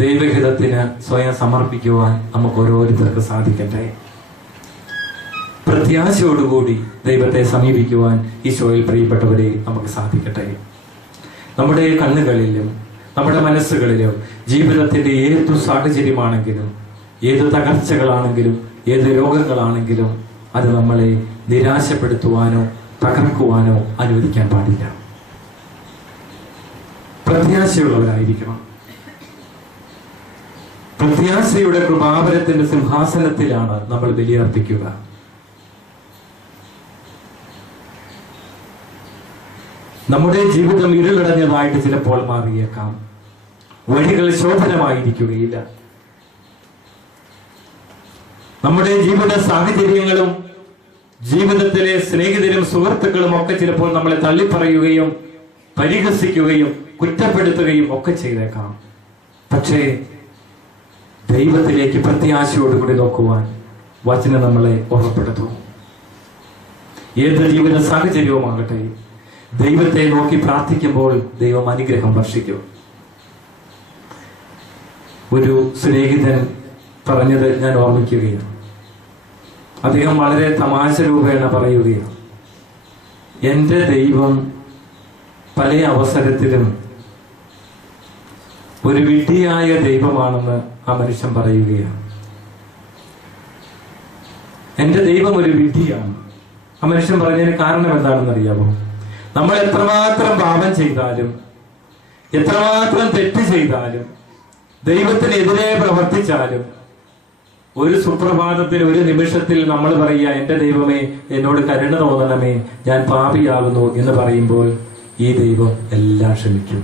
ദൈവഹിതത്തിന് സ്വയം സമർപ്പിക്കുവാൻ നമുക്ക് ഓരോരുത്തർക്ക് സാധിക്കട്ടെ. പ്രത്യാശയോടുകൂടി ദൈവത്തെ സമീപിക്കുവാൻ ഈശോയിൽ പ്രിയപ്പെട്ടവരെ നമുക്ക് സാധിക്കട്ടെ. നമ്മുടെ കണ്ണുകളിലും നമ്മുടെ മനസ്സുകളിലും ജീവിതത്തിന്റെ ഏതു സാഹചര്യമാണെങ്കിലും, ഏത് തകർച്ചകളാണെങ്കിലും, ഏത് രോഗങ്ങളാണെങ്കിലും അത് നമ്മളെ നിരാശപ്പെടുത്തുവാനോ തകർക്കുവാനോ അനുവദിക്കാൻ പാടില്ല. പ്രത്യാശയുള്ളവരായിരിക്കണം. പ്രത്യാശയുടെ കൃപാവരത്തിന്റെ സിംഹാസനത്തിലാണ് നമ്മൾ ബലിയർപ്പിക്കുക. നമ്മുടെ ജീവിതം ഇരുളടഞ്ഞതായിട്ട് ചിലപ്പോൾ മാറിയേക്കാം. വഴികൾ ശോഭനമായിരിക്കുകയില്ല. നമ്മുടെ ജീവിത സാഹചര്യങ്ങളും ജീവിതത്തിലെ സ്നേഹിതരും സുഹൃത്തുക്കളും ഒക്കെ ചിലപ്പോൾ നമ്മളെ തള്ളിപ്പറയുകയും പരിഹസിക്കുകയും കുറ്റപ്പെടുത്തുകയും ഒക്കെ ചെയ്തേക്കാം. പക്ഷേ ദൈവത്തിലേക്ക് പ്രത്യാശയോടുകൂടി നോക്കുവാൻ വചനം നമ്മളെ ഓർമ്മപ്പെടുത്തും. ഏത് ജീവിത സാഹചര്യവുമാകട്ടെ, ദൈവത്തെ നോക്കി പ്രാർത്ഥിക്കുമ്പോൾ ദൈവം അനുഗ്രഹം വർഷിക്കും. ഒരു സ്നേഹിതൻ പറഞ്ഞത് ഞാൻ ഓർമ്മിക്കുകയാണ്. അദ്ദേഹം വളരെ തമാശ രൂപേണ പറയുകയാണ്, എൻ്റെ ദൈവം പല അവസരത്തിലും ഒരു വിഡ്ഢിയായ ദൈവമാണെന്ന് ആ മനുഷ്യൻ പറയുകയാണ്. എൻ്റെ ദൈവം ഒരു വിഡ്ഢിയാണ്. ആ മനുഷ്യൻ പറഞ്ഞതിന് കാരണം എന്താണെന്ന് അറിയാമോ? നമ്മൾ എത്രമാത്രം പാപം ചെയ്താലും, എത്രമാത്രം തെറ്റ് ചെയ്താലും, ദൈവത്തിനെതിരെ പ്രവർത്തിച്ചാലും, ഒരു സുപ്രഭാതത്തിൽ ഒരു നിമിഷത്തിൽ നമ്മൾ പറയുക, എൻ്റെ ദൈവമേ എന്നോട് കരുണ തോന്നണമേ, ഞാൻ പാപിയാകുന്നു എന്ന് പറയുമ്പോൾ ഈ ദൈവം എല്ലാം ക്ഷമിക്കും.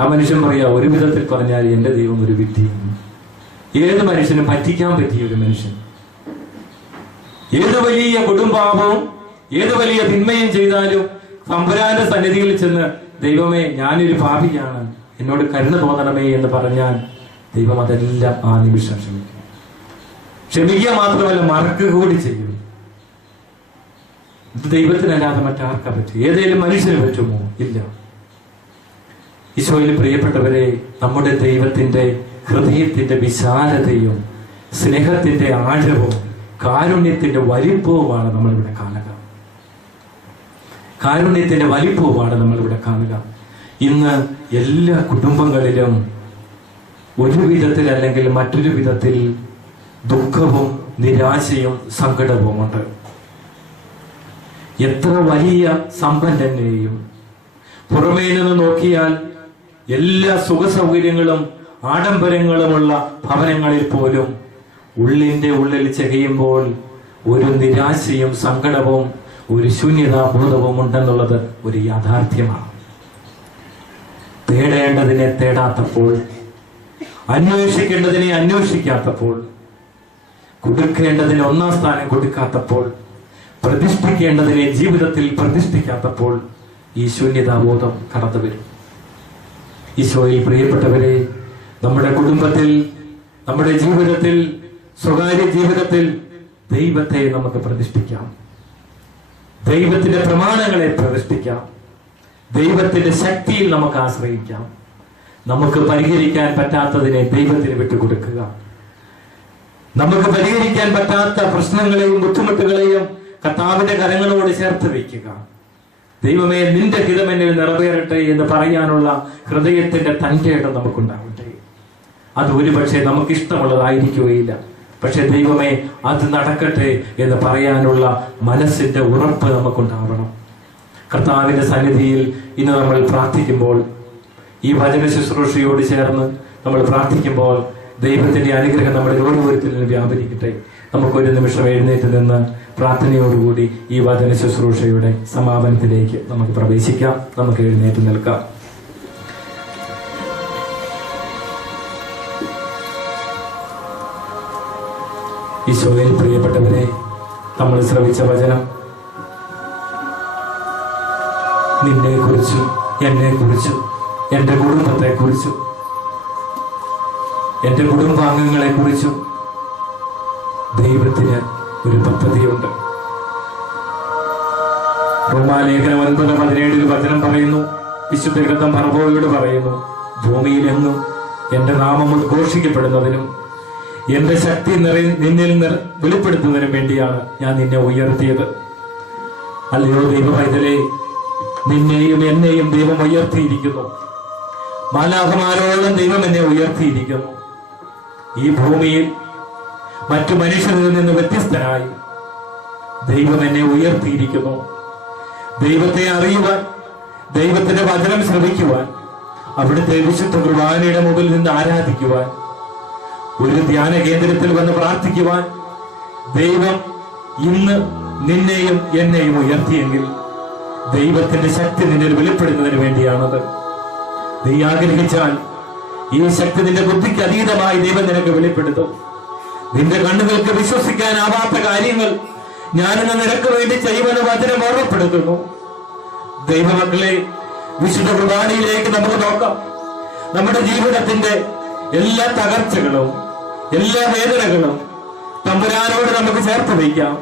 ആ മനുഷ്യൻ പറയാ, ഒരു വിധത്തിൽ പറഞ്ഞാൽ എൻ്റെ ദൈവം ഒരു വിഡ്ഢിയാണ്. ഏത് മനുഷ്യനും പറ്റിക്കാൻ പറ്റിയ ഒരു മനുഷ്യൻ. ഏത് വലിയ കുടുംബാപവും ഏത് വലിയ തിന്മയും ചെയ്താലും തമ്പുരാന്റെ സന്നിധിയിൽ ചെന്ന് ദൈവമേ ഞാനൊരു പാപിയാണ്, എന്നോട് കരുണ തോന്നണമേ എന്ന് പറഞ്ഞാൽ ദൈവം അതെല്ലാം ആ നിമിഷം ക്ഷമിക്കും. ക്ഷമിക്കുക മാത്രമല്ല, മറക്കുക കൂടി ചെയ്യും. ഇത് ദൈവത്തിനല്ലാതെ മറ്റാർക്കാ പറ്റും? ഏതെങ്കിലും മനുഷ്യന് പറ്റുമോ? ഇല്ല. ഈശോയിൽ പ്രിയപ്പെട്ടവരെ, നമ്മുടെ ദൈവത്തിന്റെ ഹൃദയത്തിന്റെ വിശാലതയും സ്നേഹത്തിന്റെ ആഴവും കാരുണ്യത്തിന്റെ വലിപ്പവുമാണ് നമ്മളിവിടെ കാണുക. കാരുണ്യത്തിന്റെ വലിപ്പവുമാണ് നമ്മളിവിടെ കാണുക. ഇന്ന് എല്ലാ കുടുംബങ്ങളിലും ഒരു വിധത്തിൽ അല്ലെങ്കിൽ മറ്റൊരു വിധത്തിൽ ദുഃഖവും നിരാശയും സങ്കടവുമുണ്ട്. എത്ര വലിയ സമ്പന്നനെയും പുറമേ നിന്ന് നോക്കിയാൽ എല്ലാ സുഖ സൗകര്യങ്ങളും ആഡംബരങ്ങളുമുള്ള ഭവനങ്ങളിൽ പോലും ഉള്ളിന്റെ ഉള്ളിൽ ചെകയുമ്പോൾ ഒരു നിരാശയും സങ്കടവും ഒരു ശൂന്യതാബോധവും ഉണ്ടെന്നുള്ളത് ഒരു യാഥാർത്ഥ്യമാണ്. തേടേണ്ടതിനെ തേടാത്തപ്പോൾ, അന്വേഷിക്കേണ്ടതിനെ അന്വേഷിക്കാത്തപ്പോൾ, കൊടുക്കേണ്ടതിന് ഒന്നാം സ്ഥാനം കൊടുക്കാത്തപ്പോൾ, പ്രതിഷ്ഠിക്കേണ്ടതിനെ ജീവിതത്തിൽ പ്രതിഷ്ഠിക്കാത്തപ്പോൾ ഈ ശൂന്യതാബോധം കടന്നു വരും. ഈശോയിൽ പ്രിയപ്പെട്ടവരെ, നമ്മുടെ കുടുംബത്തിൽ, നമ്മുടെ ജീവിതത്തിൽ, സ്വകാര്യ ജീവിതത്തിൽ ദൈവത്തെ നമുക്ക് പ്രതിഷ്ഠിക്കാം. ദൈവത്തിന്റെ പ്രമാണങ്ങളെ പ്രതിഷ്ഠിക്കാം. ദൈവത്തിന്റെ ശക്തിയിൽ നമുക്ക് ആശ്രയിക്കാം. നമുക്ക് പരിഹരിക്കാൻ പറ്റാത്തതിനെ ദൈവത്തിന് വിട്ടുകൊടുക്കുക. നമുക്ക് പരിഹരിക്കാൻ പറ്റാത്ത പ്രശ്നങ്ങളെയും ബുദ്ധിമുട്ടുകളെയും കർത്താവിന്റെ കരങ്ങളോട് ചേർത്ത് വയ്ക്കുക. ദൈവമേ നിന്റെ ഹിതം എന്നിൽ നിറവേറട്ടെ എന്ന് പറയാനുള്ള ഹൃദയത്തിന്റെ തന്റേടം നമുക്കുണ്ടാവട്ടെ. അത് ഒരുപക്ഷെ നമുക്കിഷ്ടമുള്ളതായിരിക്കുകയില്ല, പക്ഷെ ദൈവമേ അത് നടക്കട്ടെ എന്ന് പറയാനുള്ള മനസ്സിന്റെ ഉറപ്പ് നമുക്കുണ്ടാവണം. കർത്താവിന്റെ സന്നിധിയിൽ ഇന്ന് നമ്മൾ പ്രാർത്ഥിക്കുമ്പോൾ, ഈ വചന ശുശ്രൂഷയോട് ചേർന്ന് നമ്മൾ പ്രാർത്ഥിക്കുമ്പോൾ ദൈവത്തിന്റെ അനുഗ്രഹം നമ്മുടെ ഓരോരുത്തരിലും വ്യാപരിക്കട്ടെ. നമുക്കൊരു നിമിഷം എഴുന്നേറ്റ് നിന്ന് പ്രാർത്ഥനയോടുകൂടി ഈ വചന ശുശ്രൂഷയുടെ സമാപനത്തിലേക്ക് നമുക്ക് പ്രവേശിക്കാം. നമുക്ക് എഴുന്നേറ്റ് നിൽക്കാം. ഈശോയിൽ പ്രിയപ്പെട്ടവരെ, നമ്മൾ ശ്രവിച്ച വചനം നിന്നെ കുറിച്ചും എന്നെ കുറിച്ചും എന്റെ കുടുംബത്തെ കുറിച്ചും എന്റെ കുടുംബാംഗങ്ങളെ കുറിച്ചും ദൈവത്തിന് ഒരു പദ്ധതിയുണ്ട്. റോമാലേഖനം 9:17 വചനം പറയുന്നു, വിശുദ്ധ ഗ്രന്ഥം ഫറവോയോട് പറയുന്നു, ഭൂമിയിലെങ്ങും എന്റെ നാമം ഉദ്ഘോഷിക്കപ്പെടുന്നതിനും എന്റെ ശക്തി നിന്നിൽ വെളിപ്പെടുത്തുന്നതിനും വേണ്ടിയാണ് ഞാൻ നിന്നെ ഉയർത്തിയത്. അല്ലയോ ദൈവമൈതലേ, നിന്നെയും എന്നെയും ദൈവം ഉയർത്തിയിരിക്കുന്നു. മാലാഖമാരോളം ദൈവം എന്നെ ഉയർത്തിയിരിക്കുന്നു. ഈ ഭൂമിയിൽ മറ്റു മനുഷ്യരിൽ നിന്ന് വ്യത്യസ്തനായി ദൈവം എന്നെ ഉയർത്തിയിരിക്കുന്നു. ദൈവത്തെ അറിയുവാൻ, ദൈവത്തിന്റെ വചനം ശ്രവിക്കുവാൻ, അവിടുത്തെ വിശുദ്ധ കുർബാനയുടെ മുമ്പിൽ നിന്ന് ആരാധിക്കുവാൻ, ഒരു ധ്യാന കേന്ദ്രത്തിൽ വന്ന് പ്രാർത്ഥിക്കുവാൻ ദൈവം ഇന്ന് നിന്നെയും എന്നെയും ഉയർത്തിയെങ്കിൽ ദൈവത്തിന്റെ ശക്തി നിന്നിൽ വെളിപ്പെടുന്നതിന് വേണ്ടിയാണത്. നീ ആഗ്രഹിച്ചാൽ ഈ ശക്തി നിന്റെ ബുദ്ധിക്ക് അതീതമായി ദൈവം നിനക്ക് വെളിപ്പെടുത്തും. നിന്റെ കണ്ണുകൾക്ക് വിശ്വസിക്കാനാവാത്ത കാര്യങ്ങൾ ഞാനിന്ന് നിനക്ക് വേണ്ടി ചെയ്യുമെന്ന് വചനം ഓർമ്മപ്പെടുത്തുന്നു. ദൈവമക്കളെ, വിശുദ്ധ കുർബാനയിലേക്ക് നമുക്ക് നോക്കാം. നമ്മുടെ ജീവിതത്തിന്റെ എല്ലാ തകർച്ചകളും എല്ലാ വേദനകളും തമ്പുരാനോട് നമുക്ക് ചേർത്ത് വയ്ക്കാം.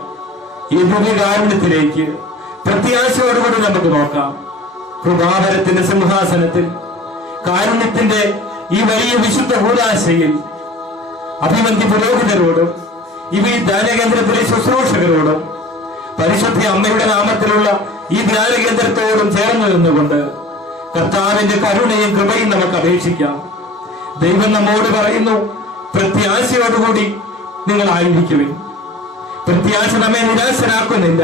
ഈ ഭൂമികാരുണ്യത്തിലേക്ക് പ്രത്യാശയോടുകൂടി നമുക്ക് നോക്കാം. കൃപാവരത്തിന്റെ സിംഹാസനത്തിൽ കാരുണ്യത്തിന്റെ ഈ വലിയ വിശുദ്ധ കൂദാശയിൽ അഭിമന്യ പുരോഹിതരോടും ഈ ധ്യാനകേന്ദ്രത്തിലെ ശുശ്രൂഷകരോടും പരിശുദ്ധ അമ്മയുടെ നാമത്തിലുള്ള ഈ ധ്യാനകേന്ദ്രത്തോടും ചേർന്ന് നിന്നുകൊണ്ട് കർത്താവിന്റെ കരുണയും കൃപയും നമുക്ക് അപേക്ഷിക്കാം. ദൈവം നമ്മോട് പറയുന്നു, പ്രത്യാശയോടുകൂടി നിങ്ങൾ ആയിരിക്കുവിൻ. പ്രത്യാശ നമ്മെ നിരാശരാക്കുന്നില്ല.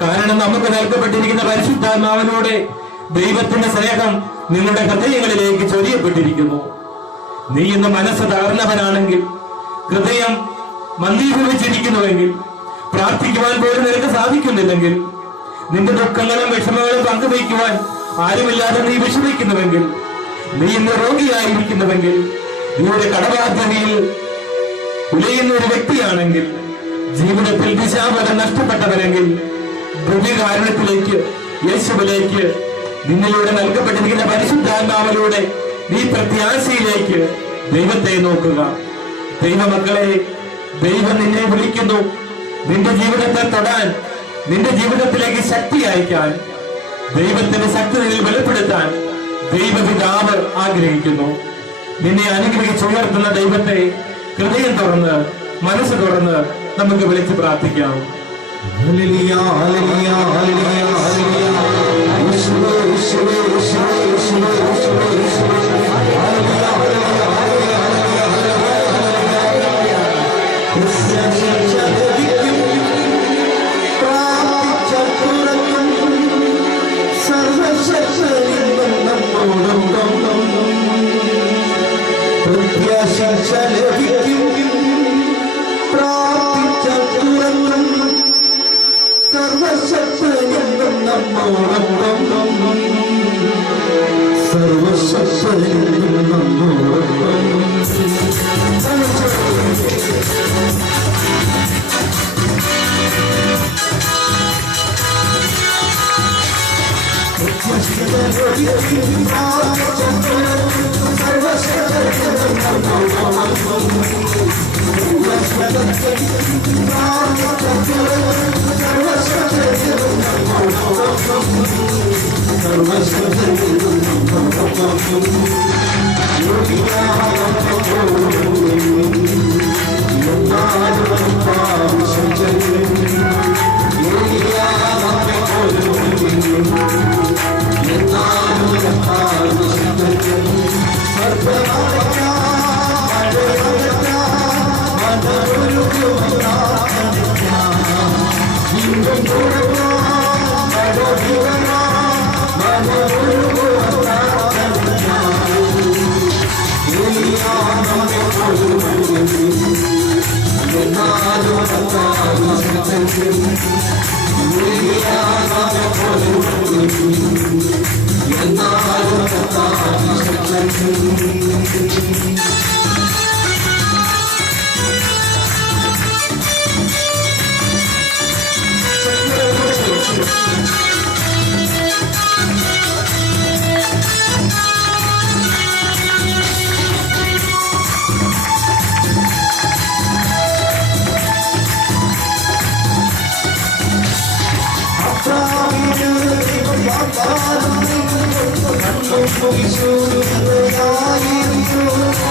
കാരണം നമുക്ക് നൽകപ്പെട്ടിരിക്കുന്ന പരിശുദ്ധാത്മാവിലൂടെ ദൈവത്തിന്റെ സ്നേഹം നിങ്ങളുടെ ഹൃദയങ്ങളിലേക്ക് ചൊരിയപ്പെട്ടിരിക്കുന്നു. നീ ഇന്ന് മനസ്സ് തകർന്നവനാണെങ്കിൽ, ഹൃദയം മന്ദീഭവിച്ചിരിക്കുന്നുവെങ്കിൽ, പ്രാർത്ഥിക്കുവാൻ പോലും നിനക്ക് സാധിക്കുന്നില്ലെങ്കിൽ, നിന്റെ ദുഃഖങ്ങളും വിഷമങ്ങളും പങ്കുവയ്ക്കുവാൻ ആരുമില്ലാതെ നീ വിഷമിക്കുന്നുവെങ്കിൽ, നീ ഇന്ന് രോഗിയായിരിക്കുന്നുവെങ്കിൽ, നിങ്ങളുടെ കടബാധ്യതയിൽ ഉലയുന്ന ഒരു വ്യക്തിയാണെങ്കിൽ, ജീവിതത്തിൽ ദിശാബോധം നഷ്ടപ്പെട്ടവരെങ്കിൽ, ദിവ്യകാരുണ്യത്തിലേക്ക്, യേശുവിലേക്ക്, നിന്നിലൂടെ നൽകപ്പെട്ടിരിക്കുന്ന പരിശുദ്ധാത്മാവിലൂടെ നീ പ്രത്യാശയിലേക്ക് ദൈവത്തെ നോക്കുക. ദൈവമക്കളെ, ദൈവം നിന്നെ വിളിക്കുന്നു. നിന്റെ ജീവിതത്തെ തൊടാൻ, നിന്റെ ജീവിതത്തിലേക്ക് ശക്തി അയക്കാൻ, ദൈവത്തിന്റെ ശക്തി നിന്നിൽ വെളിപ്പെടുത്താൻ ദൈവപിതാവ് ആഗ്രഹിക്കുന്നു. നിന്നെ അനുഗ്രഹിച്ചുയർത്തുന്ന ദൈവത്തെ ഹൃദയം തുറന്ന്, മനസ്സ് തുറന്ന് നമുക്ക് വിളിച്ച് പ്രാർത്ഥിക്കാം. Thank you.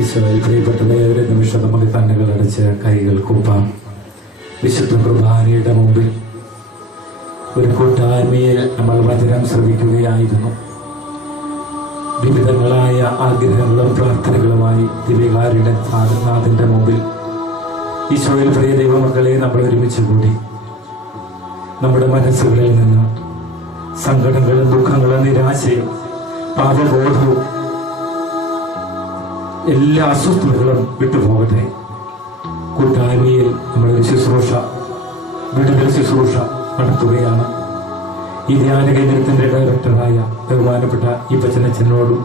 ഈശോയിൽ പ്രിയപ്പെട്ടവരെ, ഒരു നിമിഷം നമുക്ക് കണ്ണുകൾ അടച്ച് കൈകൾ കൂപ്പാം. വിശുദ്ധ കുർബാനയുടെ മുമ്പിൽ ഒരു കൂട്ടായ്മയിൽ നമ്മൾ വചനം ശ്രവിക്കുകയായിരുന്നു. വിവിധങ്ങളായ ആഗ്രഹങ്ങളും പ്രാർത്ഥനകളുമായി ദിവ്യകാരുടെ നാഥന്റെ മുമ്പിൽ ഈശോയിൽ പ്രിയ ദൈവമക്കളെ നമ്മൾ ഒരുമിച്ച് കൂടി നമ്മുടെ മനസ്സുകളിൽ നിന്ന് സങ്കടങ്ങളും ദുഃഖങ്ങളും നിരാശയും പാപബോധവും എല്ലാ അസ്വസ്ഥതകളും വിട്ടുപോകട്ടെ. കൂട്ടായ്മയിൽ നമ്മളൊരു ശുശ്രൂഷ, വിടുതൽ ശുശ്രൂഷ നടത്തുകയാണ്. ഈ ധ്യാന കേന്ദ്രത്തിന്റെ ഡയറക്ടറായ ബഹുമാനപ്പെട്ട ഈ പച്ചനച്ചനോടും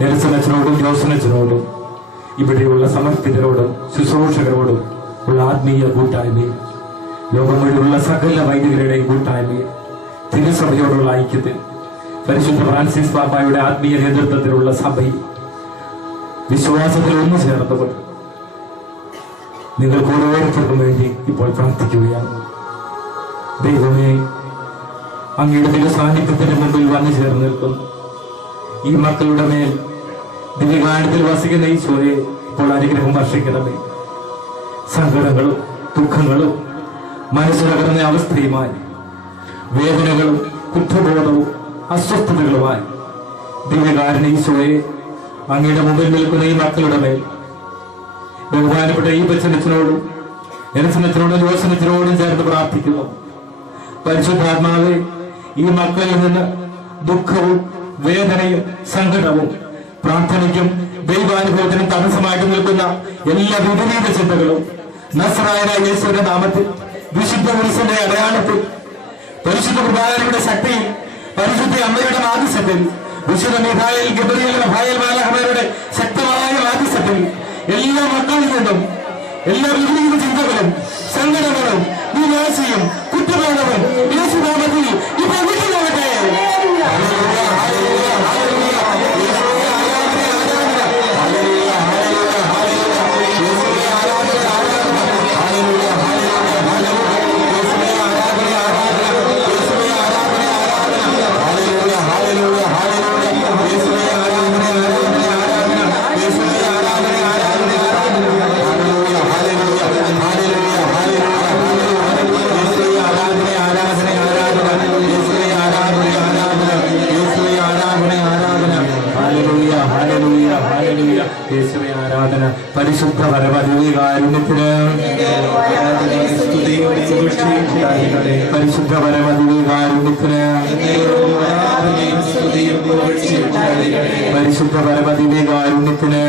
നെൽസനച്ചനോടും ജോസനച്ചനോടും ഇവിടെയുള്ള സമർപ്പിതരോടും ശുശ്രൂഷകരോടും ഉള്ള ആത്മീയ കൂട്ടായ്മയിൽ, ലോകം വഴിയുള്ള സകല വൈദികരുടെയും കൂട്ടായ്മയിൽ, തിരുസഭയോടുള്ള ഐക്യത്തിൽ, പരിശുദ്ധ ഫ്രാൻസിസ് പാപ്പായുടെ ആത്മീയ നേതൃത്വത്തിലുള്ള സഭയിൽ വിശ്വാസത്തിൽ ഒന്നു ചേർന്നപ്പോൾ നിങ്ങൾക്ക് ഓരോരുത്തർക്കും വേണ്ടി ഇപ്പോൾ പ്രാർത്ഥിക്കുകയാണ്. ദൈവമേ, അങ്ങയുടെ തിരുസാന്നിധ്യത്തിന്റെ മുമ്പിൽ വന്നു ചേർന്ന് നിൽക്കുന്നു ഈ മക്കളുടെ മേൽ ദിവ്യകാലത്തിൽ വസിക്കുന്ന ഈശോയെ ഇപ്പോൾ അനുഗ്രഹം വർഷിക്കണമേ. സങ്കടങ്ങളും ദുഃഖങ്ങളും മനസ്സിലകർന്ന അവസ്ഥയുമായി, വേദനകളും കുറ്റബോധവും അസ്വസ്ഥതകളുമായി ദിവ്യകാരുണ്യ ഈശോയെ അങ്ങയുടെ മുമ്പിൽ നിൽക്കുന്ന ഈ മക്കളുടെ മേൽ ബഹുമാനപ്പെട്ട ഈ ബച്ചനച്ചനോടും എനച്ചനച്ചനോടും യോസനച്ചനോടും ചേർന്ന് പ്രാർത്ഥിക്കുന്നു. പരിശുദ്ധാത്മാവെ, ഈ മക്കളിൽ നിന്ന് ദുഃഖവും വേദനയും സങ്കടവും പ്രാർത്ഥനയ്ക്കും ദൈവാനുഭവത്തിനും തടസ്സമായിട്ട് നിൽക്കുന്ന എല്ലാ വിപരീത ചിന്തകളും നസ്രായനായ യേശുവിന്റെ നാമത്തിൽ, വിശുദ്ധ കുരിശിന്റെ അടയാളത്തിൽ, പരിശുദ്ധ കുർബാനയുടെ ശക്തിയിൽ, പരിശുദ്ധ അമ്മയുടെ മാധ്യസ്ഥത്തിൽ, വിശുദ്ധ മിഖായേൽ ഗബ്രിയേൽ റഫായേൽ മാലാഖമാരുടെ ശക്തമായ മാധ്യസ്ഥത്തിൽ എല്ലാ മക്കളിൽ നിന്നും എല്ലാ വിപരീത ചിന്തകളും സങ്കടങ്ങളും നിരാശയും കുറ്റബോധവും യേശുനാമത്തിൽ ഇപ്പോൾ വിട്ടുപോകട്ടെ. പരിശുദ്ധ പരമദിവ്യകാരുണ്യത്തിന് പരിശുദ്ധ പരമദിവ്യകാരുണ്യത്തിന്